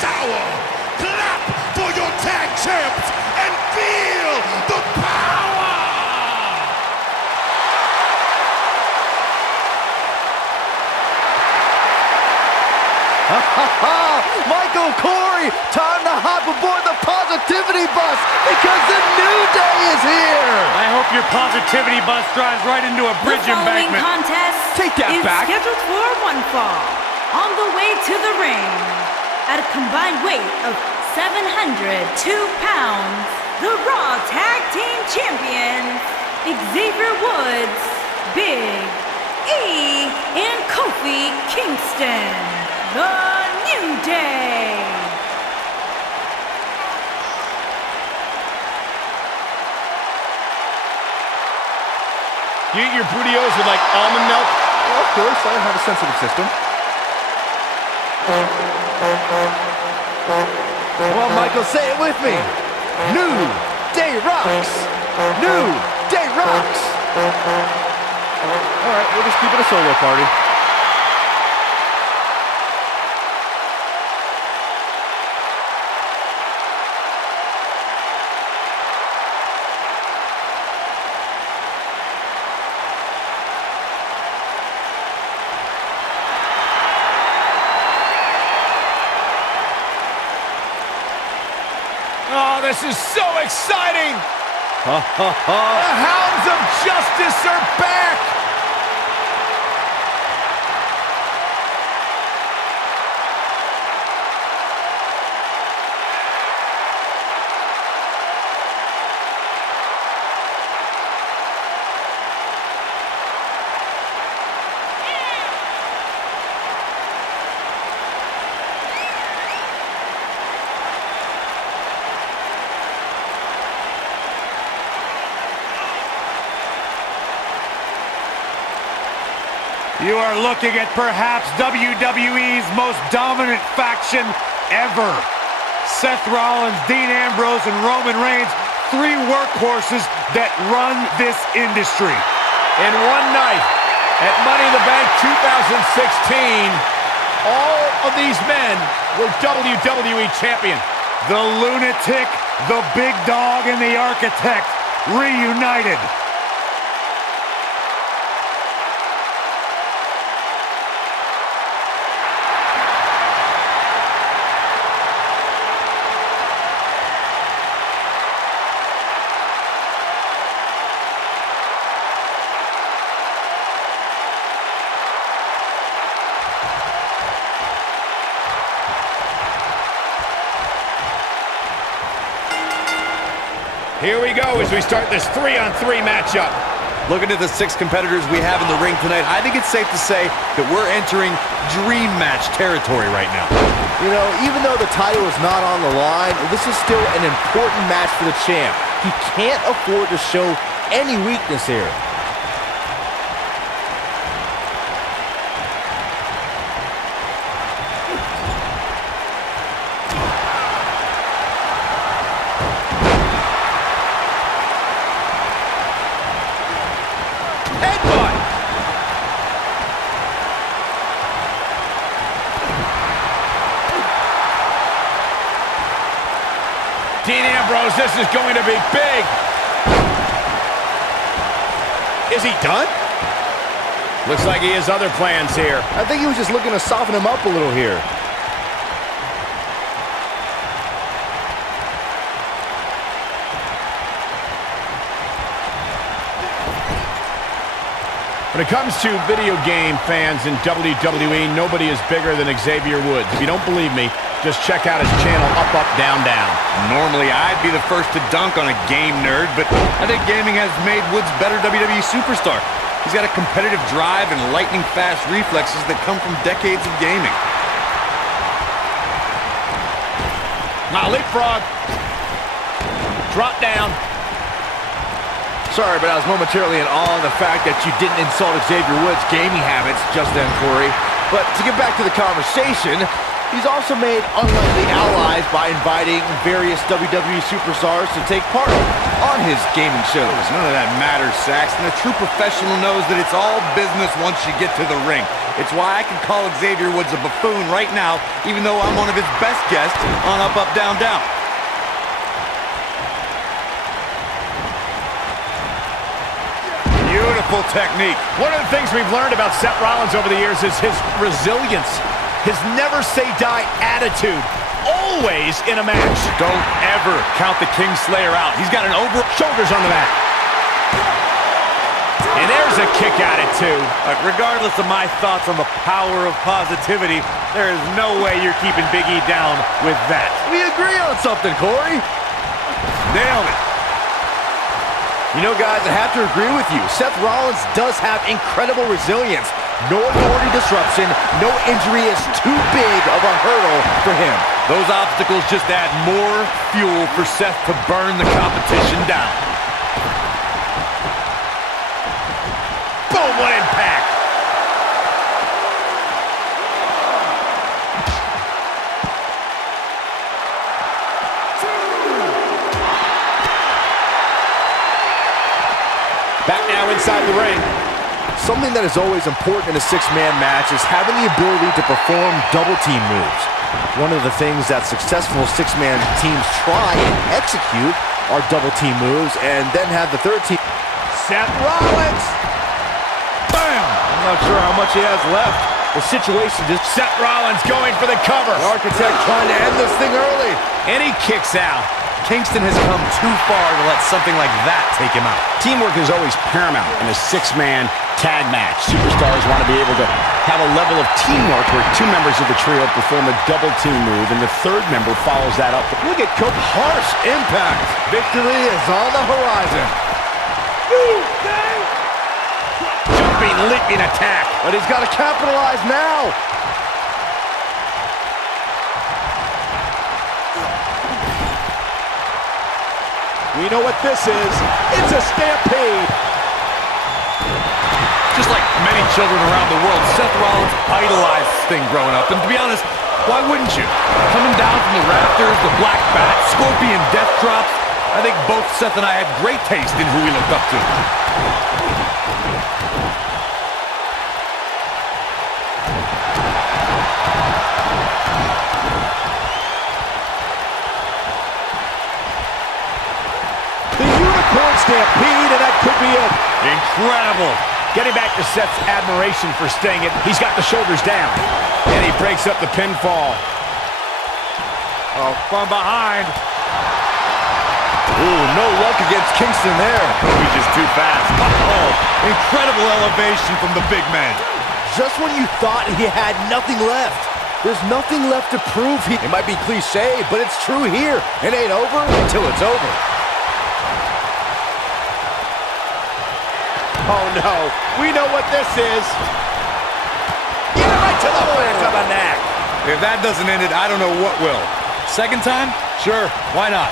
sour. Clap for your tag champs and feel the power! Michael Corey, time to hop aboard the positivity bus because the New Day is here! I hope your positivity bus drives right into a bridge embankment. The following contest Take that is back. scheduled for one fall. On the way to the ring, at a combined weight of 702 pounds, the Raw Tag Team Champions, Xavier Woods, Big E, and Kofi Kingston, the New Day. You eat your burritos with like almond milk? Well, of course, I have a sensitive system. Come on, Michael, say it with me. New Day rocks. New Day rocks. All right, we'll just keep it a solo party. Oh, this is so exciting! Ha ha ha. The Hounds of Justice are back! You are looking at perhaps WWE's most dominant faction ever. Seth Rollins, Dean Ambrose, and Roman Reigns, three workhorses that run this industry. In one night, at Money in the Bank 2016, all of these men were WWE champions. The Lunatic, the Big Dog, and the Architect reunited. Here we go as we start this 3-on-3 matchup. Looking at the 6 competitors we have in the ring tonight, I think it's safe to say that we're entering dream match territory right now. You know, even though the title is not on the line, this is still an important match for the champ. He can't afford to show any weakness here. Dean Ambrose, this is going to be big. Is he done? Looks like he has other plans here. I think he was just looking to soften him up a little here. When it comes to video game fans in WWE, nobody is bigger than Xavier Woods. If you don't believe me, just check out his channel, Up, Up, Down, Down. Normally, I'd be the first to dunk on a game nerd, but I think gaming has made Woods a better WWE superstar. He's got a competitive drive and lightning-fast reflexes that come from decades of gaming. Now, leapfrog. Drop down. Sorry, but I was momentarily in awe of the fact that you didn't insult Xavier Woods' gaming habits just then, Corey. But to get back to the conversation, He's also made unlikely allies by inviting various WWE superstars to take part on his gaming shows. None of that matters, Saxton. A true professional knows that it's all business once you get to the ring. It's why I can call Xavier Woods a buffoon right now, even though I'm one of his best guests on Up, Up, Down, Down. Beautiful technique. One of the things we've learned about Seth Rollins over the years is his resilience, his never-say-die attitude, always in a match. Don't ever count the Kingslayer out. He's got an over... Shoulders on the mat. And there's a kick at it, too. Regardless of my thoughts on the power of positivity, there is no way you're keeping Big E down with that. We agree on something, Corey. Nailed it. You know, guys, I have to agree with you. Seth Rollins does have incredible resilience. No authority disruption, no injury is too big of a hurdle for him. Those obstacles just add more fuel for Seth to burn the competition down. Boom, what impact. Back now inside the ring. Something that is always important in a six-man match is having the ability to perform double-team moves. One of the things that successful six-man teams try and execute are double-team moves and then have the third team. Seth Rollins. Bam! I'm not sure how much he has left. The situation just... Seth Rollins going for the cover. The Architect trying to end this thing early. And he kicks out. Kingston has come too far to let something like that take him out. Teamwork is always paramount in a six-man tag match. Superstars want to be able to have a level of teamwork where two members of the trio perform a double team move and the third member follows that up. Look at Cope. Harsh impact. Victory is on the horizon. Jumping, leaping attack. But he's got to capitalize now. We know what this is. It's a stampede. Just like many children around the world, Seth Rollins idolized this thing growing up. And to be honest, why wouldn't you? Coming down from the rafters, the black bat, scorpion death drops. I think both Seth and I had great taste in who we looked up to. Stampede, and that could be it. Incredible. Getting back to Seth's admiration for staying it. He's got the shoulders down. And he breaks up the pinfall. Oh, from behind. Ooh, no luck against Kingston there. He's just too fast. Oh, incredible elevation from the big man. Just when you thought he had nothing left. There's nothing left to prove. It might be cliche, but it's true here. It ain't over until it's over. Oh, no. We know what this is. Yeah, right to the back of the neck. If that doesn't end it, I don't know what will. Second time? Sure. Why not?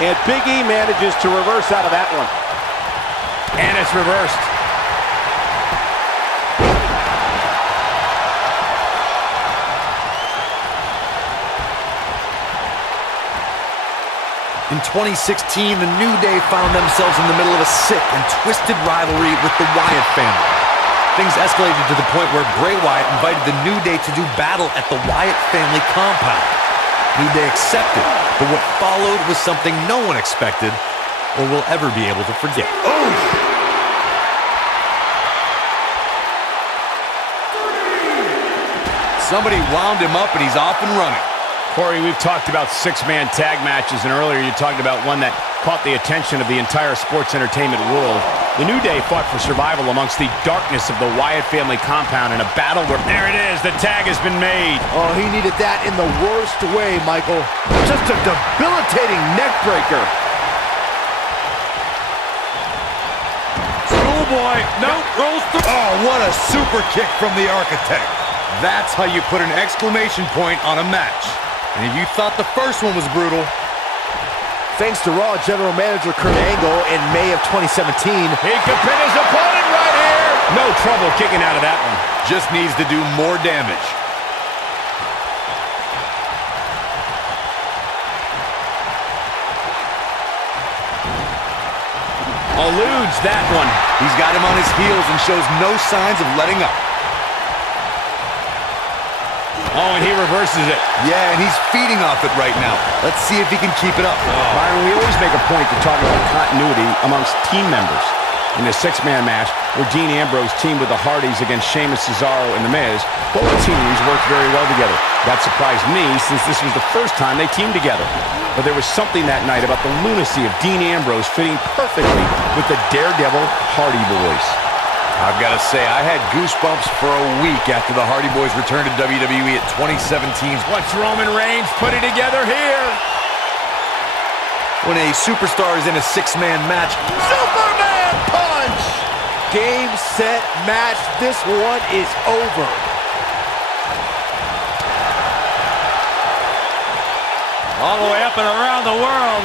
And Big E manages to reverse out of that one. And it's reversed. In 2016, the New Day found themselves in the middle of a sick and twisted rivalry with the Wyatt family. Things escalated to the point where Bray Wyatt invited the New Day to do battle at the Wyatt family compound. New Day accepted, but what followed was something no one expected or will ever be able to forget. Oh! Somebody wound him up and he's off and running. Corey, we've talked about six-man tag matches, and earlier you talked about one that caught the attention of the entire sports entertainment world. The New Day fought for survival amongst the darkness of the Wyatt family compound in a battle where, there it is, the tag has been made. Oh, he needed that in the worst way, Michael. Just a debilitating neck breaker. Schoolboy, no, rolls through. Oh, what a super kick from the Architect. That's how you put an exclamation point on a match. And if you thought the first one was brutal, thanks to Raw General Manager Kurt Angle in May of 2017. He could pin his opponent right here. No trouble kicking out of that one. Just needs to do more damage. Eludes that one. He's got him on his heels and shows no signs of letting up. Oh, and he reverses it. Yeah, and he's feeding off it right now. Let's see if he can keep it up. Byron, we always make a point to talk about continuity amongst team members. In the six-man match, where Dean Ambrose teamed with the Hardys against Sheamus, Cesaro, and The Miz, both teams worked very well together. That surprised me, since this was the first time they teamed together. But there was something that night about the lunacy of Dean Ambrose fitting perfectly with the Daredevil Hardy Boys. I've got to say, I had goosebumps for a week after the Hardy Boys returned to WWE at 2017's Watch Roman Reigns put it together here. when a superstar is in a six-man match. Superman punch! Game, set, match. This one is over. All the way up and around the world.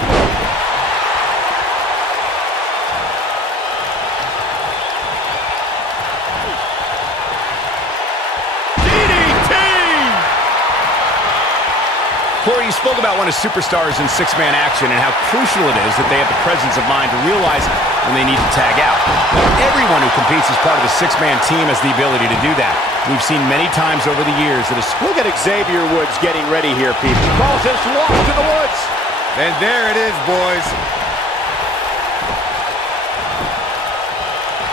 Corey, you spoke about one of superstars in six-man action and how crucial it is that they have the presence of mind to realize when they need to tag out. Not everyone who competes as part of the six-man team has the ability to do that. We've seen many times over the years that Look at Xavier Woods getting ready here, people. Calls this lost to the Woods. And there it is, boys.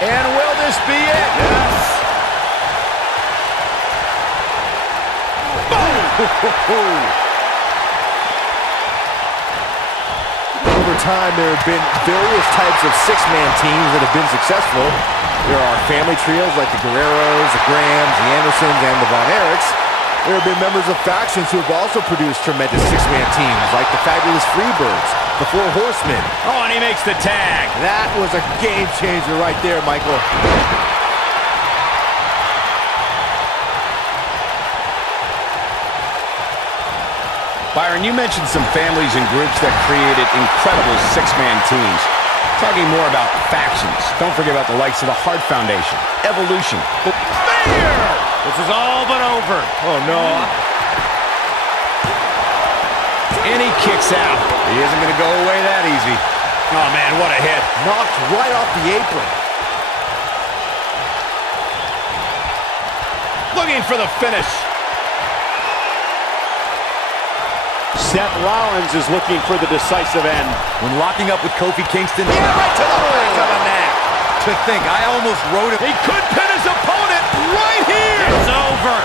And will this be it? Yes. Boom! Over time, there have been various types of six-man teams that have been successful. There are family trios like the Guerreros, the Grahams, the Andersons, and the Von Erichs. There have been members of factions who have also produced tremendous six-man teams, like the Fabulous Freebirds, the Four Horsemen. oh, and he makes the tag. That was a game-changer right there, Michael. Byron, you mentioned some families and groups that created incredible six-man teams. Talking more about factions, don't forget about the likes of the Hart Foundation, Evolution. Spear! This is all but over. Oh, no. And he kicks out. He isn't going to go away that easy. Oh, man, what a hit. Knocked right off the apron. Looking for the finish. Seth Rollins is looking for the decisive end. When locking up with Kofi Kingston, right to the back of the neck. To think, I almost wrote it. He could pin his opponent right here. It's over.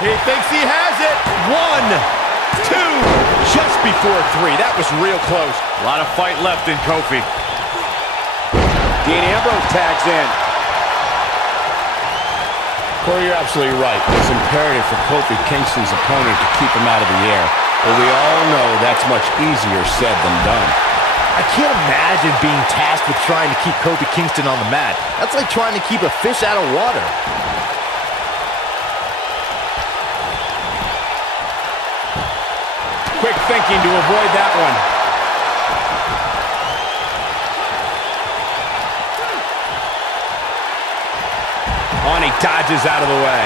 He thinks he has it. 1, 2, just before 3. That was real close. A lot of fight left in Kofi. Dean Ambrose tags in. Corey, you're absolutely right. It's imperative for Kofi Kingston's opponent to keep him out of the air. But we all know that's much easier said than done. I can't imagine being tasked with trying to keep Kofi Kingston on the mat. That's like trying to keep a fish out of water. Quick thinking to avoid that one. And he dodges out of the way.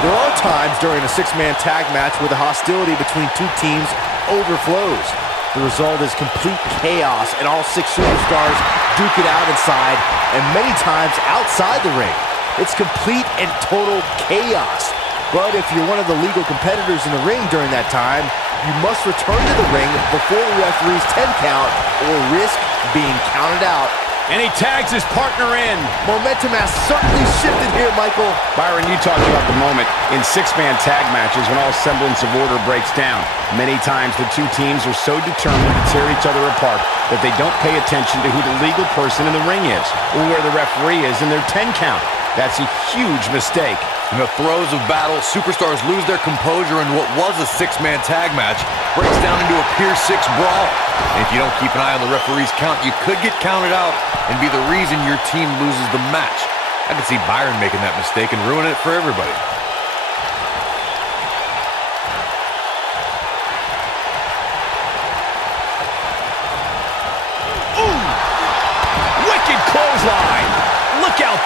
There are times during a six-man tag match where the hostility between two teams overflows. The result is complete chaos, and all six superstars duke it out inside, and many times outside the ring. It's complete and total chaos. But if you're one of the legal competitors in the ring during that time, you must return to the ring before the referee's 10 count or risk being counted out. And he tags his partner in. Momentum has certainly shifted here, Michael. Byron, you talked about the moment in six-man tag matches when all semblance of order breaks down. Many times the two teams are so determined to tear each other apart that they don't pay attention to who the legal person in the ring is or where the referee is in their 10 count. That's a huge mistake. In the throes of battle, superstars lose their composure, and what was a six-man tag match breaks down into a Pier 6 brawl. And if you don't keep an eye on the referee's count, you could get counted out and be the reason your team loses the match. I could see Byron making that mistake and ruin it for everybody.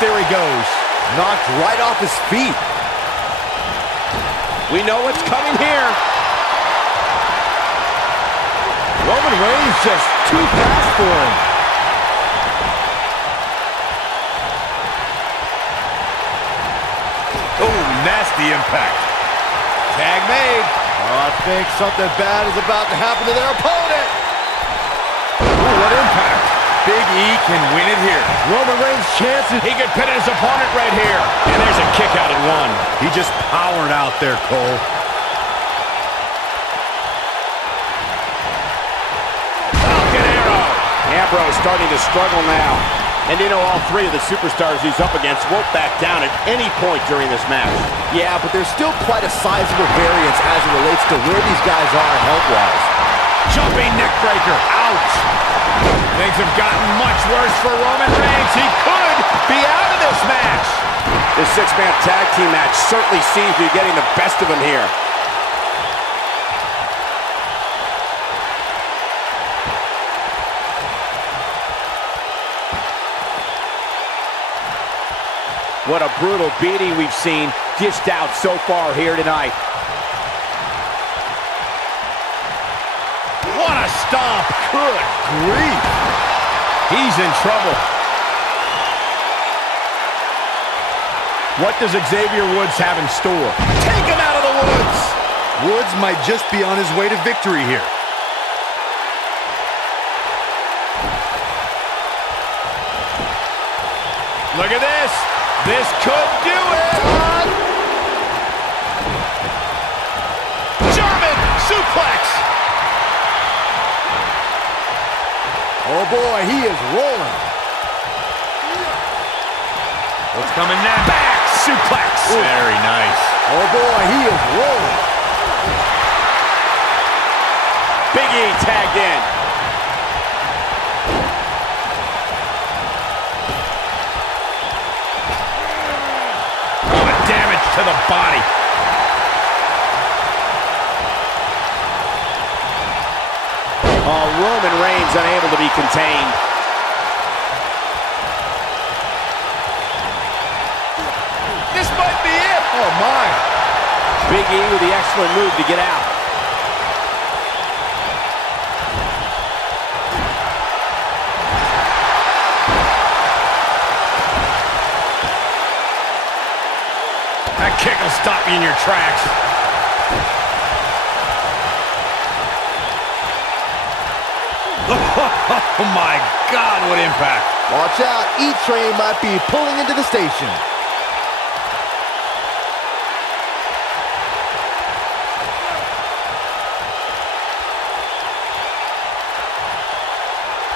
there he goes. Knocked right off his feet. We know what's coming here. Roman Reigns just too fast for him. Oh, nasty impact. Tag made. Oh, I think something bad is about to happen to their opponent. Oh, what impact. Big E can win it here. Roman Reigns' chances. He could pin his opponent right here. And there's a kick out at one. He just powered out there, Cole. Falcon arrow. Ambrose starting to struggle now. And you know all three of the superstars he's up against won't back down at any point during this match. Yeah, but there's still quite a sizable variance as it relates to where these guys are health-wise. Jumping neck breaker. Ouch. Things have gotten much worse for Roman Reigns. He could be out of this match. This six-man tag team match certainly seems to be getting the best of him here. What a brutal beating we've seen dished out so far here tonight. What a stomp. Good grief. He's in trouble. What does Xavier Woods have in store? Take him out of the woods. Woods might just be on his way to victory here. Look at this. This could do it. German suplex. Oh boy, he is rolling. What's coming now? Back suplex. Very nice. Oh boy, he is rolling. Big E tagged in. Damage to the body. Oh, Roman Reigns unable to be contained. This might be it. Oh my. Big E with the excellent move to get out. That kick will stop you in your tracks. Oh my God, what impact. Watch out, E-Train might be pulling into the station.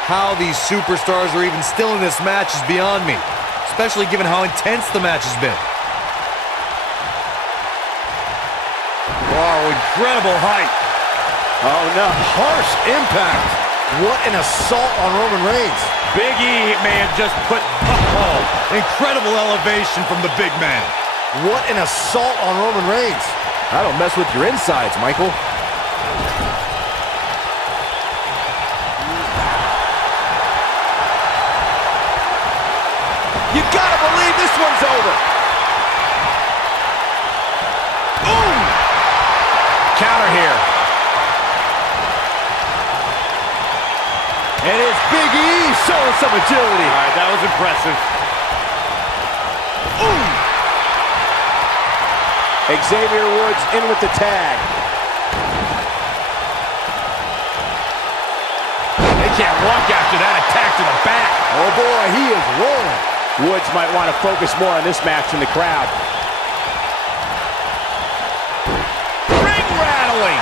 How these superstars are even still in this match is beyond me, especially given how intense the match has been. Wow, incredible height. Oh no. Harsh impact. What an assault on Roman Reigns. Big E may have just put, incredible elevation from the big man. What an assault on Roman Reigns. I don't mess with your insides, Michael. You gotta believe this one's over. Boom! Counter here. And it's Big E showing some agility. All right, that was impressive. Boom! Xavier Woods in with the tag. They can't walk after that attack to the back. Oh boy, he is rolling. Woods might want to focus more on this match in the crowd. Ring rattling.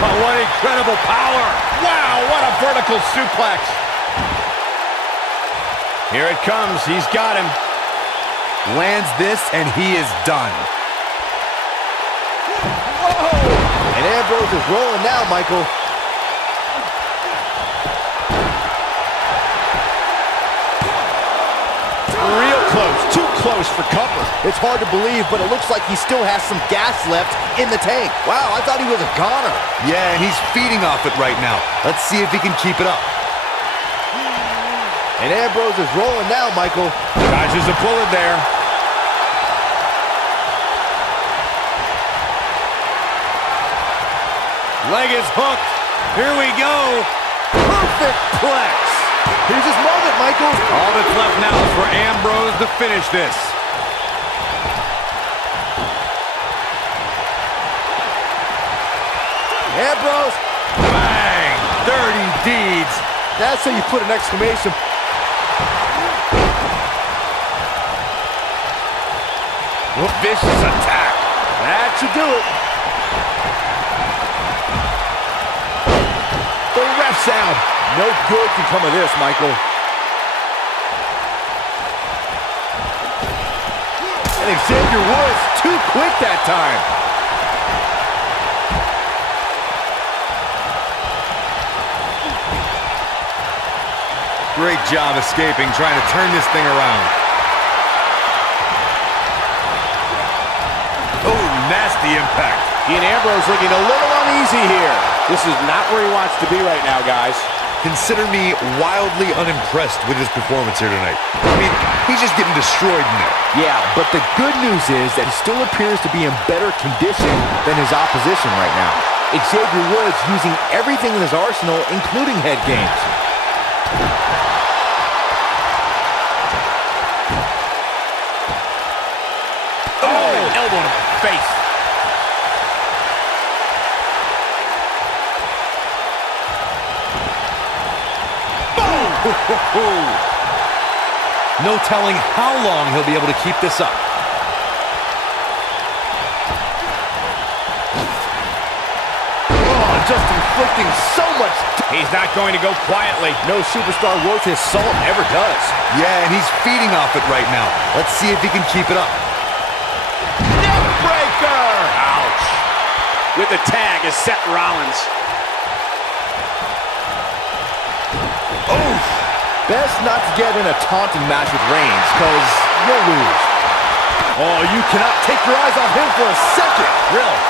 Oh, what incredible power. Wow, what a vertical suplex. Here it comes. He's got him. Lands this, and he is done. And Ambrose is rolling now, Michael. Real close, too close for comfort. It's hard to believe, but it looks like he still has some gas left in the tank. Wow, I thought he was a goner. Yeah, and he's feeding off it right now. Let's see if he can keep it up. And Ambrose is rolling now, Michael. Dodges a bullet there. Leg is hooked. Here we go. Perfect plex. Here's his moment, Michael. All that's left now is for Ambrose to finish this. Ambrose. Bang! Dirty deeds. That's how you put an exclamation. Vicious attack. That should do it. The ref's out. No good can come of this, Michael. And Xavier Woods too quick that time. Great job escaping, trying to turn this thing around. Oh, nasty impact. Dean Ambrose looking a little uneasy here. This is not where he wants to be right now, guys. Consider me wildly unimpressed with his performance here tonight. I mean, he's just getting destroyed in there. Yeah, but the good news is that he still appears to be in better condition than his opposition right now. Xavier Woods using everything in his arsenal, including head games. Oh, elbow to the face. No telling how long he'll be able to keep this up. Oh, just inflicting so much. He's not going to go quietly. No superstar worth his salt ever does. Yeah, and he's feeding off it right now. Let's see if he can keep it up. Neckbreaker! Ouch. With the tag is Seth Rollins. Oh, best not to get in a taunting match with Reigns, because you'll lose. Oh, you cannot take your eyes off him for a second. Really?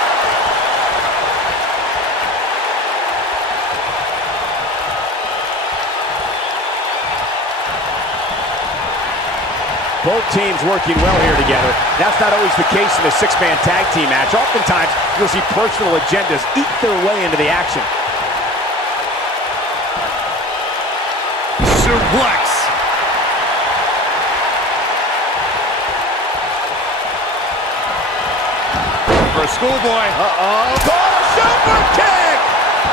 Both teams working well here together. That's not always the case in a six-man tag team match. Oftentimes, you'll see personal agendas eat their way into the action. Suplex. For a schoolboy. Uh-oh. Oh, super kick!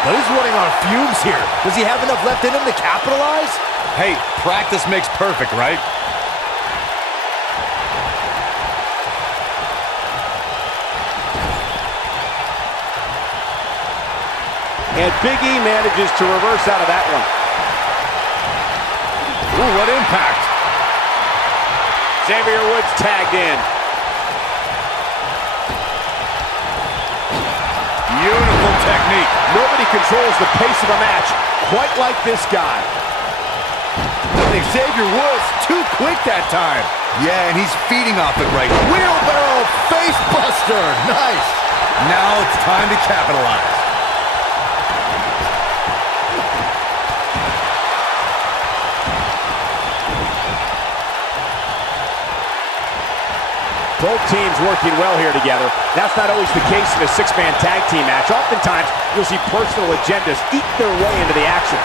But he's running on fumes here. Does he have enough left in him to capitalize? Hey, practice makes perfect, right? And Big E manages to reverse out of that one. Ooh, what impact. Xavier Woods tagged in. Beautiful technique. Nobody controls the pace of a match quite like this guy. And Xavier Woods too quick that time. Yeah, and he's feeding off it right now. Wheelbarrow face buster. Nice. Now it's time to capitalize. Both teams working well here together. That's not always the case in a six-man tag team match. Oftentimes, you'll see personal agendas eat their way into the action.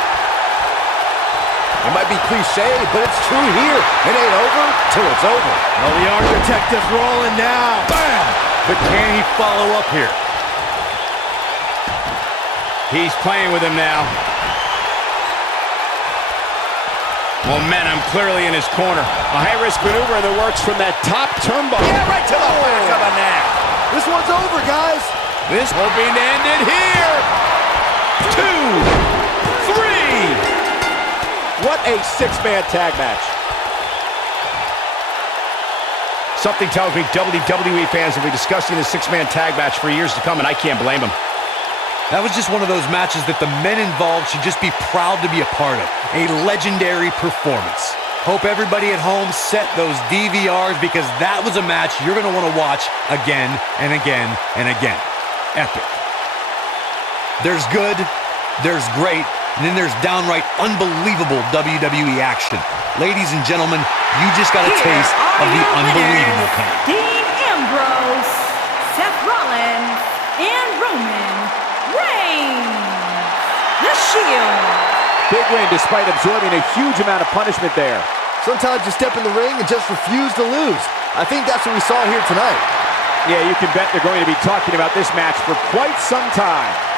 It might be cliche, but it's true here. It ain't over till it's over. Well, the architect is rolling now. Bam! But can he follow up here? He's playing with him now. Momentum clearly in his corner. A high-risk maneuver in the works from that top turnbuckle. Yeah, right to the back of the neck. This one's over, guys. This hoping to end it here. 2, 3. What a six-man tag match. Something tells me WWE fans will be discussing this six-man tag match for years to come, and I can't blame them. That was just one of those matches that the men involved should just be proud to be a part of. A legendary performance. Hope everybody at home set those DVRs because that was a match you're going to want to watch again and again and again. Epic. There's good, there's great, and then there's downright unbelievable WWE action. Ladies and gentlemen, you just got a taste of the unbelievable kind. Dean Ambrose, Seth Rollins, and Roman Reigns. The Shield. Big win despite absorbing a huge amount of punishment there. Sometimes you step in the ring and just refuse to lose. I think that's what we saw here tonight. Yeah, you can bet they're going to be talking about this match for quite some time.